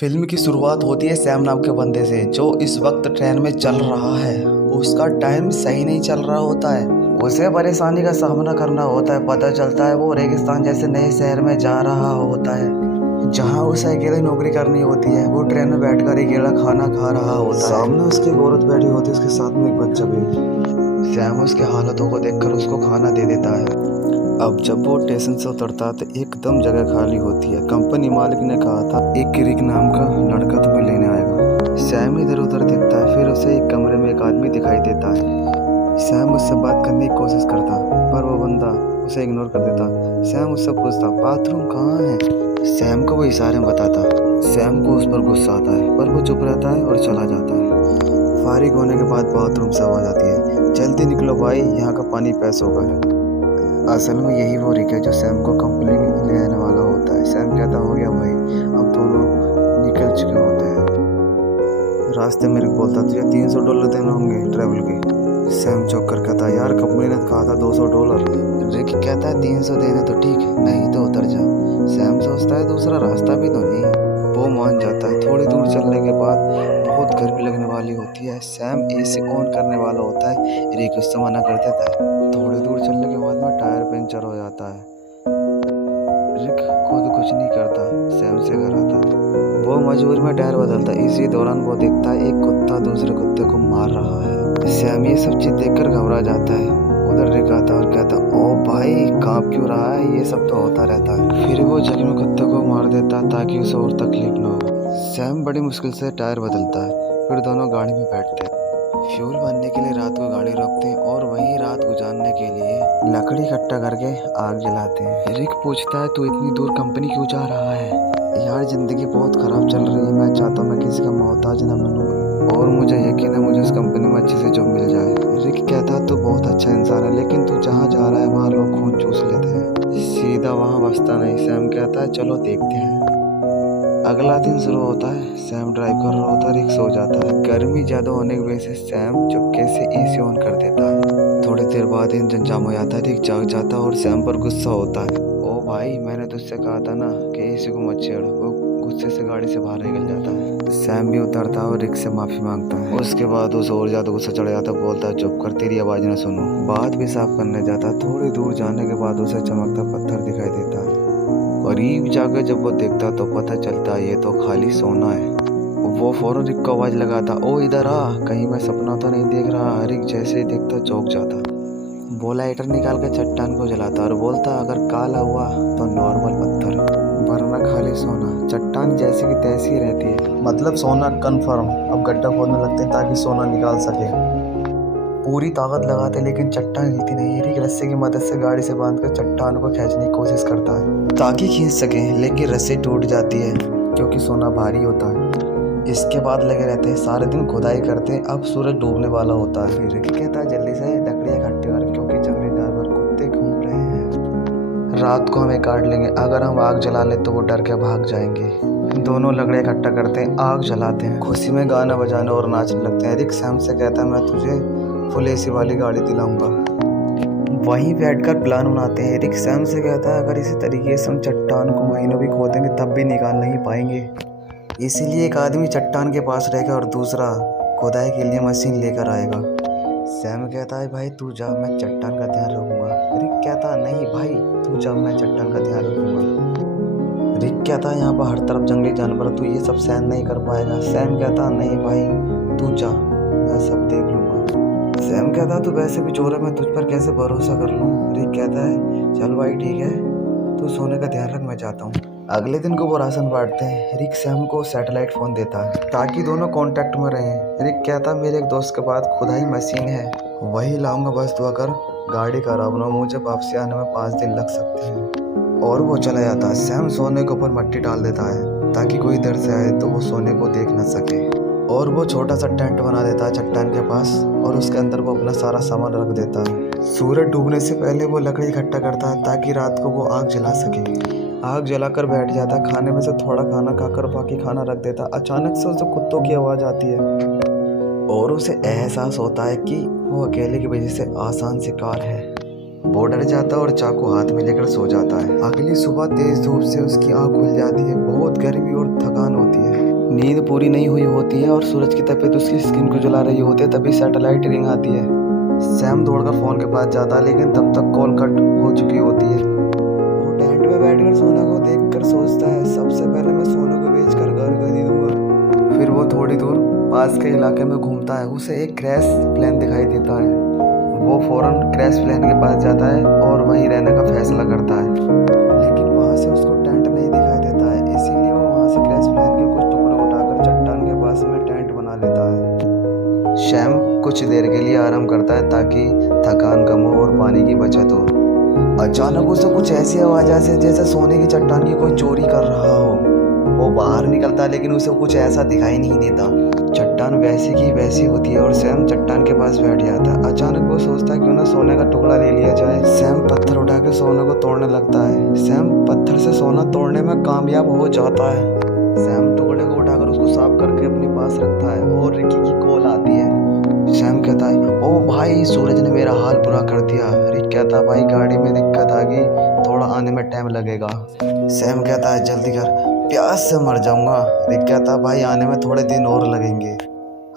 Film की शुरुआत होती है सैम नाम के बंदे से जो इस वक्त ट्रेन में चल रहा है। उसका टाइम सही नहीं चल रहा होता है। उसे परेशानी का सामना करना होता है। पता चलता है वो रेगिस्तान जैसे नए शहर में जा रहा होता है जहाँ उसे अकेले नौकरी करनी होती है। वो ट्रेन में बैठकर अकेला खाना खा रहा होता है। सामने उसकी एक औरत बैठी होती है, उसके साथ में एक बच्चा भी। सैम उसके हालतों को देखकर उसको खाना दे देता है। अब जब वो स्टेशन से उतरता है तो एकदम जगह खाली होती है। कंपनी मालिक ने कहा था एक रिक नाम का लड़का तुम्हें लेने आएगा। सैम इधर उधर देखता है, फिर उसे एक कमरे में एक आदमी दिखाई देता है। सैम उससे बात करने की कोशिश करता पर वो बंदा उसे इग्नोर कर देता। सैम उससे पूछता बाथरूम कहाँ है। सैम को वो इशारे में बताता। सैम को उस पर गुस्सा आता है पर वो चुप रहता है और चला जाता है। फारिग होने के बाद बाथरूम से आवाज आती है, जल्दी निकलो भाई, यहाँ का पानी पैसों का है। असल में यही वो रिक है जो सैम को कंपनी में ले आने वाला होता है। सैम कहता हो गया भाई, अब दोनों निकल चुके होते हैं। रास्ते में रिक बोलता तुझे $300 देना होंगे ट्रैवल के। सैम चौंक कर कहता यार कंपनी ने कहा था $200। रिक कहता है 300 देने तो ठीक है, नहीं तो उतर जा। सैम सोचता है दूसरा रास्ता भी तो नहीं। वो मान जाता है। थोड़ी दूर चलने के बाद बहुत गर्मी लगने वाली होती है। सैम एसी ऑन करने वाला होता है, रिक उससे मना कर देता है। थोड़ी दूर चलने के बाद में टायर पंचर हो जाता है। रिक खुद कुछ नहीं करता, सैम से घर आता है। वो मजबूरी में टायर बदलता है। इसी दौरान वो देखता है एक कुत्ता दूसरे कुत्ते को मार रहा है। सैम ये सब चीज देखकर घबरा जाता है। उधर रिक आता और कहता ओ भाई कांप क्यों रहा है, ये सब तो होता रहता है। फिर वो जख्मी कुत्ते को मार देता ताकि उसे और तकलीफ न हो। सैम बड़ी मुश्किल से टायर बदलता है, फिर दोनों गाड़ी में बैठते हैं। फ्यूल भरने के लिए रात को गाड़ी रोकते हैं और वहीं रात गुजारने के लिए लकड़ी इकट्ठा करके आग जलाते हैं। रिक पूछता है तू इतनी दूर कंपनी क्यों जा रहा है। यार जिंदगी बहुत खराब चल रही है, मैं चाहता हूँ मैं किसी का मोहताज न बनूं और मुझे यकीन है मुझे उस कंपनी में अच्छी से जॉब मिल जाए। रिक कहता है तू बहुत अच्छा इंसान है, लेकिन तू जहाँ जा रहा है वहाँ लोग खून चूस लेते हैं, सीधा वहाँ बसता नहीं। सैम कहता है चलो देखते हैं। अगला दिन शुरू होता है। सैम ड्राइव कर रहा होता है, रिक सो जाता है। गर्मी ज्यादा होने की वजह से सैम चुपके से एसी ऑन कर देता है। थोड़ी देर बाद इंजन जाम हो जाता है। रिक जाग जाता है और सैम पर गुस्सा होता है। ओ भाई मैंने तुझसे कहा था ना कि एसी को मत छेड़। वो गुस्से से गाड़ी से बाहर निकल जाता है। सैम भी उतरता है और रिक से माफी मांगता है। उसके बाद उसे और ज्यादा गुस्सा चढ़ जाता है। बोलता है चुप कर, तेरी आवाज ना सुनूं। बात भी साफ करने जाता है। थोड़ी दूर जाने के बाद उसे चमकता पत्थर दिखाई देता है। करीब जाकर जब वो देखता तो पता चलता ये तो खाली सोना है। वो फौरन रिक को आवाज लगाता ओ इधर आ, कहीं मैं सपना तो नहीं देख रहा। रिक जैसे ही देखता चौंक जाता। वो लाइटर निकाल कर चट्टान को जलाता और बोलता अगर काला हुआ तो नॉर्मल पत्थर, वरना खाली सोना। चट्टान जैसी की तैसी रहती है। मतलब सोना कंफर्म। अब गड्ढा खोदने लगते हैं ताकि सोना निकाल सके। पूरी ताकत लगाते लेकिन चट्टान हिलती नहीं। रिक रस्से की मदद से गाड़ी से बांधकर चट्टान को खींचने की कोशिश करता है ताकि खींच सके, लेकिन रस्सी टूट जाती है क्योंकि सोना भारी होता है। इसके बाद लगे रहते हैं, सारे दिन खुदाई करते हैं। अब सूरज डूबने वाला होता है। फिर रिक कहता है जल्दी से लकड़ियाँ इकट्ठी कर क्योंकि जंगली जानवर कुत्ते घूम रहे हैं। रात को हमें काट लेंगे, अगर हम आग जला लें तो वो डर के भाग जाएंगे। दोनों लकड़ियाँ इकट्ठा करते हैं, आग जलाते हैं, खुशी में गाना बजाने और नाचने लगते हैं। रिक सैम से कहता है मैं तुझे फुल एसी वाली गाड़ी दिलाऊंगा। वहीं बैठकर प्लान बनाते हैं। रिक सैम से कहता है अगर इसी तरीके से हम चट्टान को महीनों भी खोदेंगे तब भी निकाल नहीं पाएंगे। इसीलिए एक आदमी चट्टान के पास रहेगा और दूसरा खुदाई के लिए मशीन लेकर आएगा। सैम कहता है भाई तू जा, मैं चट्टान का ध्यान रखूंगा। रिक कहता नहीं भाई तू जा, मैं चट्टान का ध्यान रखूंगा। रिक कहता है यहाँ पर हर तरफ जंगली जानवर, तू ये सब सहन नहीं कर पाएगा। सैम कहता नहीं भाई तू जा, मैं सब देख लूंगा। सैम कहता तू वैसे भी चोर है, मैं तुझ पर कैसे भरोसा कर लूं। रिक कहता है चल भाई ठीक है, तू सोने का ध्यान रख, मैं जाता हूँ। अगले दिन को वो राशन बांटते हैं। रिक सैम को सैटेलाइट फोन देता है ताकि दोनों कांटेक्ट में रहें। रिक कहता मेरे एक दोस्त के पास खुदाई मशीन है, वही लाऊंगा, बस तू अगर गाड़ी खराब ना हो, मुझे वापसी आने में 5 दिन लग सकते हैं। और वो चला जाता है। सैम सोने के ऊपर मट्टी डाल देता है ताकि कोई इधर से आए तो वो सोने को देख न सके। और वो छोटा सा टेंट बना देता है चट्टान के पास और उसके अंदर वो अपना सारा सामान रख देता है। सूरज डूबने से पहले वो लकड़ी इकट्ठा करता है ताकि रात को वो आग जला सके। आग जलाकर बैठ जाता है। खाने में से थोड़ा खाना खाकर बाकी खाना रख देता। अचानक से उसे कुत्तों की आवाज आती है और उसे एहसास होता है कि वो अकेले की वजह से आसान शिकार है। वो डर जाता है और चाकू हाथ में लेकर सो जाता है। अगली सुबह तेज धूप से उसकी आँख खुल जाती है। बहुत गर्मी और थकान होती है। नींद पूरी नहीं हुई होती है और सूरज की तपीयत उसकी स्किन को जला रही होती है, तभी सैटेलाइट रिंग आती है। सैम दौड़कर फ़ोन के पास जाता है लेकिन तब तक कॉल कट हो चुकी होती है। वो टेंट में बैठकर सोना को देखकर सोचता है, सबसे पहले मैं सोना को बेचकर घर खरीदूंगा। फिर वो थोड़ी दूर पास के इलाके में घूमता है, उसे एक क्रैश प्लेन दिखाई देता है। वो फ़ौरन क्रैश प्लेन के पास जाता है और वहीं रहने का फैसला करता है। लेकिन वहाँ से उसको टेंट नहीं दिखाई देता है, इसीलिए वो वहाँ से क्रैश प्लेन के कुछ टुकड़े उठाकर चट्टान के पास में टेंट बना लेता है। सैम कुछ देर के लिए आराम करता है ताकि थकान कम हो और पानी की बचत हो। अचानक उसे कुछ ऐसी आवाज़ आती है जैसे सोने की चट्टान की कोई चोरी कर रहा हो। वो बाहर निकलता है लेकिन उसे कुछ ऐसा दिखाई नहीं देता। चट्टान वैसी की वैसी होती है और सैम चट्टान के पास बैठ जाता है। अचानक वो सोचता है क्यों ना सोने का टुकड़ा ले लिया जाए। सैम पत्थर उठा के सोने को तोड़ने लगता है। सैम पत्थर से सोना तोड़ने में कामयाब हो जाता है। सैम टुकड़े को उठाकर उसको साफ करके अपने पास रखता है और रिकी की कॉल आती है। सैम कहता है, ओ भाई, सूरज ने मेरा हाल बुरा कर दिया। रिक कहता है, भाई गाड़ी में दिक्कत आ गई, थोड़ा आने में टाइम लगेगा। सैम कहता है, जल्दी कर, प्यास से मर जाऊंगा। रिक कहता है, भाई आने में थोड़े दिन और लगेंगे।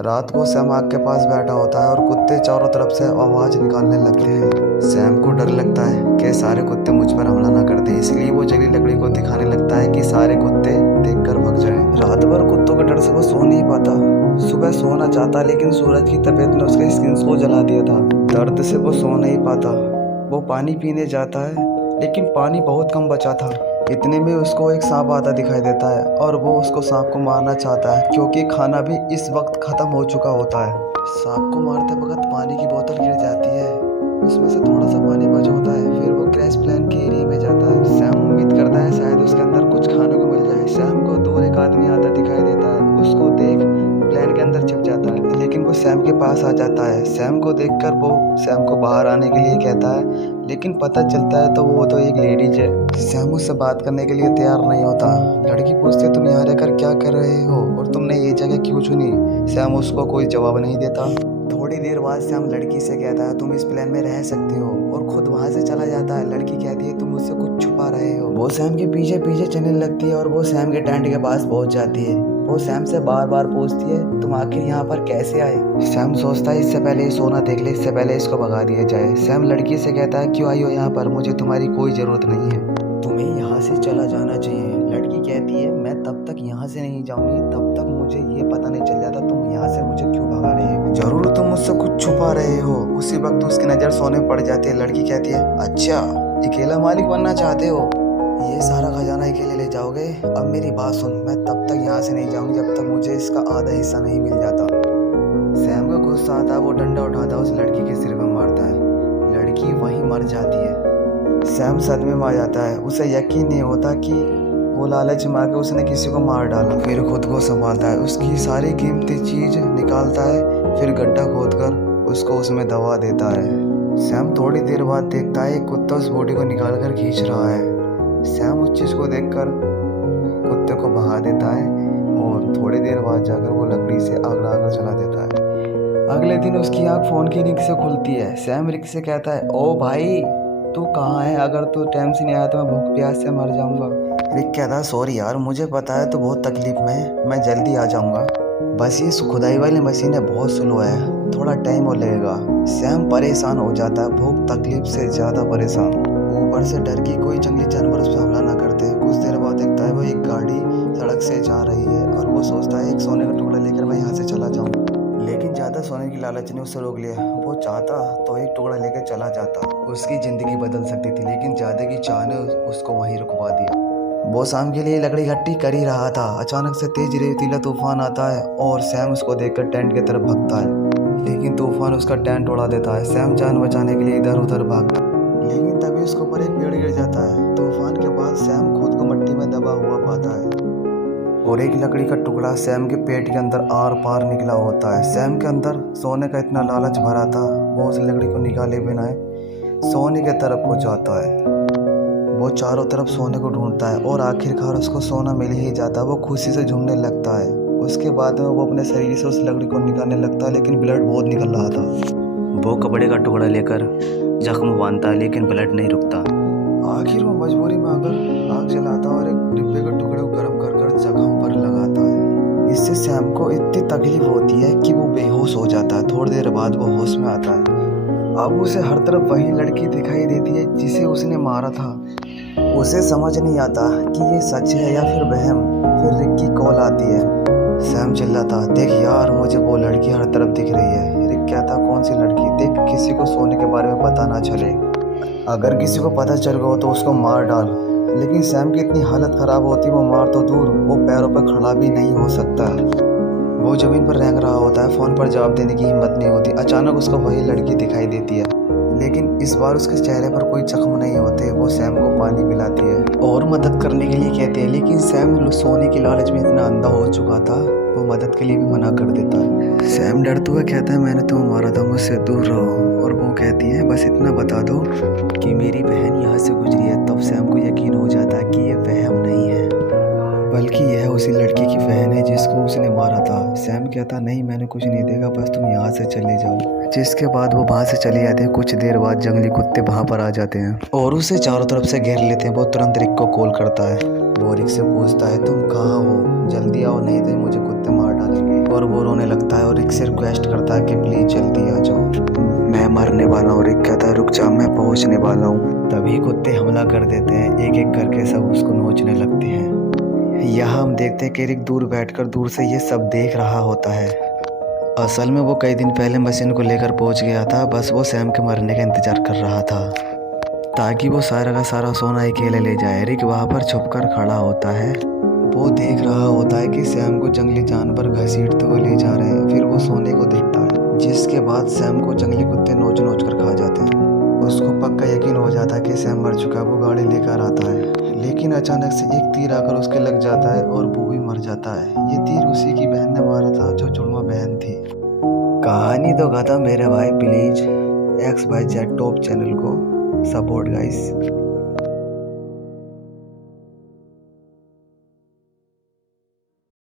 रात को सैम आग के पास बैठा होता है और कुत्ते चारों तरफ से आवाज़ निकालने लगते हैं। सैम को डर लगता है कि सारे कुत्ते मुझ पर हमला ना कर दें, इसलिए वो जली लकड़ी को दिखाने लगता है कि सारे कुत्ते देखकर भग जाएं। रात भर कुत्तों के डर से वो सो नहीं पाता। सुबह सोना चाहता लेकिन सूरज की तबीयत ने उसके स्किन को जला दिया था। दर्द से वो सो नहीं पाता। वो पानी पीने जाता है लेकिन पानी बहुत कम बचा था। इतने में उसको एक सांप आता दिखाई देता है और वो उसको सांप को मारना चाहता है क्योंकि खाना भी इस वक्त ख़त्म हो चुका होता है। सांप को मारते वक्त पानी की बोतल गिर जाती है, उसमें से थोड़ा सा पानी बच होता है। फिर वो क्रैश प्लेन के एरिया में जाता है। सैम उम्मीद करता है शायद उसके अंदर कुछ खाने को मिल जाए। सैम को दूर एक आदमी आता दिखाई देता है, उसको देख प्लेन के अंदर छिप जाता है लेकिन वो सैम के पास आ जाता है। सैम को देखकर वो सैम को बाहर आने के लिए कहता है लेकिन पता चलता है तो वो तो एक लेडीज है। सैम उससे बात करने के लिए तैयार नहीं होता। लड़की पूछती है, तुम यहाँ रहकर क्या कर रहे हो और तुमने ये जगह क्यों चुनी? सैम उसको कोई जवाब नहीं देता। थोड़ी देर बाद सैम लड़की से कहता है, तुम इस प्लेन में रह सकते हो, और खुद वहाँ से चला जाता है। लड़की कहती है, तुम मुझसे कुछ छुपा रहे हो। वो सैम के पीछे पीछे चलने लगती है और वो सैम के टेंट के पास पहुँच जाती है। वो सैम से बार बार पूछती है, तुम आखिर यहाँ पर कैसे आए? सैम सोचता है इससे पहले ये सोना देख ले, इससे पहले इसको भगा दिया जाए। सैम लड़की से कहता है, क्यों आई हो यहाँ पर? मुझे तुम्हारी कोई ज़रूरत नहीं है, तुम्हें यहाँ से चला जाना चाहिए। लड़की कहती है, मैं तब तक यहाँ से नहीं जाऊँगी तब तक मुझे ये पता नहीं चल जाता तुम यहाँ से मुझे क्यों भगा रहे हो। जरूर तुम मुझसे कुछ छुपा रहे हो। उसी वक्त उसकी नज़र सोने पर पड़ जाती है। लड़की कहती है, अच्छा अकेला मालिक बनना चाहते हो? ये सारा खजाना अकेले ले जाओगे? अब मेरी बात सुन, मैं तब तक यहाँ से नहीं जाऊँगी जब तक मुझे इसका आधा हिस्सा नहीं मिल जाता। सैम को गुस्सा आता है, वो डंडा उठाता है, उस लड़की के सिर में मारता है। लड़की वहीं मर जाती है। सैम सदमे में आ जाता है, उसे यकीन नहीं होता कि वो लालच में आकर उसने किसी को मार डाला। फिर खुद को संभालता है, उसकी सारी कीमती चीज़ निकालता है, फिर गड्ढा खोदकर उसको उसमें दबा देता है। सैम थोड़ी देर बाद देखता है एक कुत्ता उस बॉडी को निकाल कर खींच रहा है। सैम उस चीज़ को देखकर कुत्ते को भगा देता है और थोड़ी देर बाद जाकर वो लकड़ी से आग लगाकर जला देता है। अगले दिन उसकी आँख फ़ोन की रिंग से खुलती है। सैम रिक से कहता है, ओ भाई तू कहाँ है? अगर तू टाइम से नहीं आया तो मैं भूख प्यास से मर जाऊँगा। रिक कहता है, सॉरी यार, मुझे पता है तो बहुत तकलीफ में है, मैं जल्दी आ जाऊँगा। बस ये खुदाई वाली मशीन है, बहुत स्लो है, थोड़ा टाइम और लगेगा। सैम परेशान हो जाता है, भूख तकलीफ से ज़्यादा परेशान। ऊपर से डर की कोई जंगली जानवर उस पर हमला ना करते। कुछ देर बाद देखता है वो एक गाड़ी सड़क से जा रही है और वो सोचता है एक सोने का टुकड़ा लेकर मैं यहाँ से चला जाऊँ, लेकिन ज़्यादा सोने की लालच ने उससे रोक लिया। वो चाहता तो एक टुकड़ा लेकर चला जाता, उसकी ज़िंदगी बदल सकती थी, लेकिन ज़्यादा की चाह ने उसको वहीं रुकवा दिया। वो शाम के लिए लकड़ी इकट्ठी कर ही रहा था, अचानक से तेज रेतीला तूफान आता है और सैम उसको देखकर टेंट की तरफ भागता है, लेकिन तूफान उसका टेंट उड़ा देता है। सैम जान बचाने के लिए इधर उधर भागता, लेकिन तभी उसके ऊपर एक पेड़ गिर जाता है। तूफान के बाद सैम खुद को मिट्टी में दबा हुआ पाता है और एक लकड़ी का टुकड़ा सैम के पेट के अंदर आर पार निकला होता है। सैम के अंदर सोने का इतना लालच भरा था, वो उस लकड़ी को निकाले बिना सोने की तरफ को जाता है। वो चारों तरफ सोने को ढूंढता है और आखिरकार उसको सोना मिल ही जाता है। वो खुशी से झूमने लगता है। उसके बाद में वो अपने शरीर से उस लकड़ी को निकालने लगता है, लेकिन ब्लड बहुत निकल रहा था। वो कपड़े का टुकड़ा लेकर जख्म बांधता है, लेकिन ब्लड नहीं रुकता। आखिर वो मजबूरी में आकर आग जलाता और एक डिब्बे के टुकड़े को गर्म कर कर जख्म पर लगाता है। सैम को इतनी तकलीफ होती है कि वो बेहोश हो जाता है। थोड़ी देर बाद वो होश में आता है। अब उसे हर तरफ वही लड़की दिखाई देती है जिसे उसने मारा था। उसे समझ नहीं आता कि ये सच है या फिर वहम। फिर रिक की कॉल आती है। सैम चिल्लाता, देख यार मुझे वो लड़की हर तरफ दिख रही है। रिक कहता, कौन सी लड़की? देख किसी को सोने के बारे में पता ना चले। अगर किसी को पता चल गया तो उसको मार डाल। लेकिन सैम की इतनी हालत ख़राब होती, वो मार तो दूर, वो पैरों पर खड़ा भी नहीं हो सकता। वो ज़मीन पर रेंग रहा होता है, फ़ोन पर जवाब देने की हिम्मत नहीं होती। अचानक उसको वही लड़की दिखाई देती है, लेकिन इस बार उसके चेहरे पर कोई जख्म नहीं होते। वो सैम को पानी पिलाती है और मदद करने के लिए कहती है, लेकिन सैम सोने की लालच में इतना अंधा हो चुका था, वो मदद के लिए भी मना कर देता है। सैम डरते हुए कहता है, मैंने तुम्हें मारा था, मुझसे दूर रहो। और वो कहती है, बस इतना बता दो कि मेरी बहन यहाँ से गुजरी है। तब सैम को यकीन हो जाता है कि ये वहम नहीं है, बल्कि यह उसी लड़की की बहन है जिसको उसने मारा था। सैम कहता, नहीं मैंने कुछ नहीं देखा, बस तुम यहाँ से चले जाओ। जिसके बाद वो वहाँ से चले जाते हैं। कुछ देर बाद जंगली कुत्ते वहाँ पर आ जाते हैं और उसे चारों तरफ से घेर लेते हैं। वो तुरंत रिक को कॉल करता है। वो रिक से पूछता है, तुम कहाँ हो? जल्दी आओ, नहीं तो मुझे कुत्ते मार डालेंगे। और वो रोने लगता है और रिक से रिक्वेस्ट करता है कि प्लीज़ जल्दी आ जाओ, मैं मरने वाला हूँ। रिक कहता है, रुक जा, मैं पहुँचने वाला हूँ। तभी कुत्ते हमला कर देते हैं। एक एक करके सब उसको नोचने लगते हैं। यहाँ हम देखते हैं कि रिक दूर बैठकर दूर से ये सब देख रहा होता है। असल में वो कई दिन पहले मशीन को लेकर पहुँच गया था। बस वो सैम के मरने का इंतज़ार कर रहा था ताकि वो सारा का सारा सोना अकेले ले जाए। रिक वहाँ पर छुपकर खड़ा होता है। वो देख रहा होता है कि सैम को जंगली जानवर घसीटते हुए ले जा रहे हैं। फिर वो सोने को देखता है, जिसके बाद सैम को जंगली कुत्ते नोच नोच कर खा जाते हैं। उसको पक्का यकीन हो जाता है कि सैम मर चुका है। वो गाड़ी लेकर आता है, लेकिन अचानक से एक तीर आकर उसके लग जाता है और वो भी मर जाता है। ये तीर उसी की बहन ने मारा था जो जुड़वा बहन थी। कहानी तो खत्म मेरे भाई। प्लीज़ XYZ टॉप चैनल को सपोर्ट गाइस।